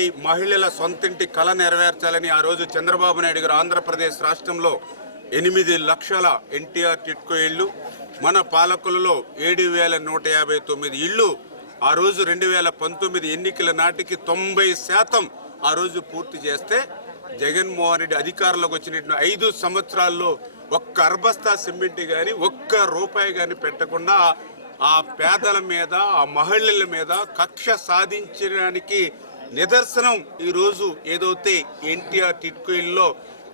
మరి మహిళల సొంతింటి కళ నెరవేర్చాలని ఆ రోజు చంద్రబాబు నాయుడు గారు ఆంధ్రప్రదేశ్ రాష్ట్రంలో 8 లక్షల ఎన్టీఆర్ టిట్కో ఇళ్ళు, మన పాలకులలో 7,159 ఇళ్ళు ఆ రోజు 2019 ఎన్నికల నాటికి 90% ఆ రోజు పూర్తి చేస్తే జగన్మోహన్ రెడ్డి అధికారంలోకి వచ్చిన 5 సంవత్సరాల్లో ఒక్క అర్బస్తా సిమెంట్ కానీ ఒక్క రూపాయి కానీ పెట్టకుండా ఆ పేదల మీద ఆ మహిళల మీద కక్ష సాధించడానికి నిదర్శనం ఈరోజు ఏదైతే ఎన్టీఆర్ టిట్కో ఇల్లో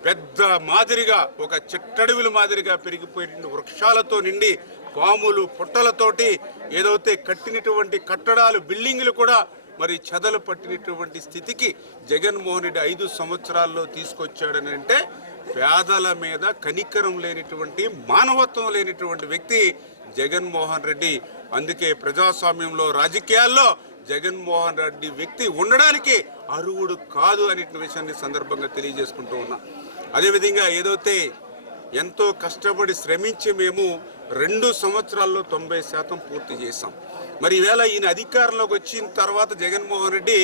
పెద్ద మాదిరిగా ఒక చిట్టడవిల మాదిరిగా పెరిగిపోయిన వృక్షాలతో నిండి పాములు పుట్టలతోటి ఏదైతే కట్టినటువంటి కట్టడాలు బిల్డింగులు కూడా మరి చెదలు పట్టినటువంటి స్థితికి జగన్మోహన్ రెడ్డి 5 సంవత్సరాల్లో తీసుకొచ్చాడని అంటే పేదల మీద కనికరం లేనిటువంటి మానవత్వం లేనిటువంటి వ్యక్తి జగన్మోహన్ రెడ్డి. అందుకే ప్రజాస్వామ్యంలో రాజకీయాల్లో జగన్మోహన్ రెడ్డి వ్యక్తి ఉండడానికి అర్హుడు కాదు అనే విషయాన్ని సందర్భంగా తెలియజేసుకుంటూ ఉన్నా. అదేవిధంగా ఏదైతే ఎంతో కష్టపడి శ్రమించి మేము 2 సంవత్సరాల్లో 90% పూర్తి చేశాం. మరి ఈవేళ ఈయన అధికారంలోకి వచ్చిన తర్వాత జగన్మోహన్ రెడ్డి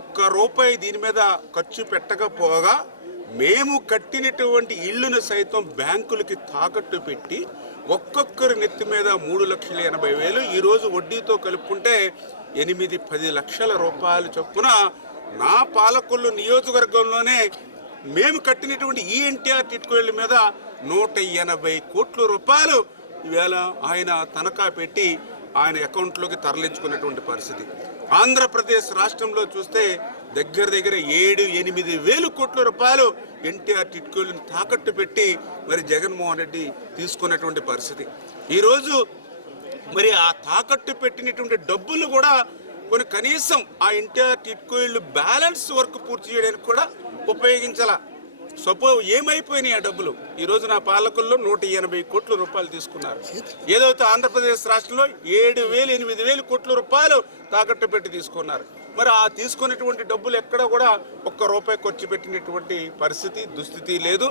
ఒక్క రూపాయి దీని మీద ఖర్చు పెట్టకపోగా మేము కట్టినటువంటి ఇళ్లను సైతం బ్యాంకులకి తాకట్టు పెట్టి ఒక్కొక్కరి నెత్తి మీద 3,80,000 ఈరోజు వడ్డీతో కలుపుకుంటే 8-10 లక్షల రూపాయలు చొప్పున నా పాలకొల్లు నియోజకవర్గంలోనే మేము కట్టినటువంటి ఈ ఎన్టీఆర్ టిట్కో ఇళ్ల మీద 180 కోట్ల రూపాయలు ఈవేళ ఆయన తనఖా పెట్టి ఆయన అకౌంట్లోకి తరలించుకున్నటువంటి పరిస్థితి. ఆంధ్రప్రదేశ్ రాష్ట్రంలో చూస్తే దగ్గర 7-8 వేల కోట్ల రూపాయలు ఎన్టీఆర్ టిట్కోలను తాకట్టు పెట్టి మరి జగన్మోహన్ రెడ్డి తీసుకున్నటువంటి పరిస్థితి. ఈరోజు మరి ఆ తాకట్టు పెట్టినటువంటి డబ్బులు కూడా కొన్ని కనీసం ఆ ఎన్టీఆర్ టిట్కో ఇళ్ళు బ్యాలెన్స్ వర్క్ పూర్తి చేయడానికి కూడా ఉపయోగించాల. ఏమైపోయినాయి ఆ డబ్బులు? ఈరోజు నా పాలకుల్లో 180 కోట్ల రూపాయలు తీసుకున్నారు. ఏదైతే ఆంధ్రప్రదేశ్ రాష్ట్రంలో 7,000-8,000 కోట్ల రూపాయలు తాకట్టు పెట్టి తీసుకున్నారు. మరి ఆ తీసుకున్నటువంటి డబ్బులు ఎక్కడ కూడా ఒక్క రూపాయి ఖర్చు పెట్టినటువంటి పరిస్థితి దుస్థితి లేదు.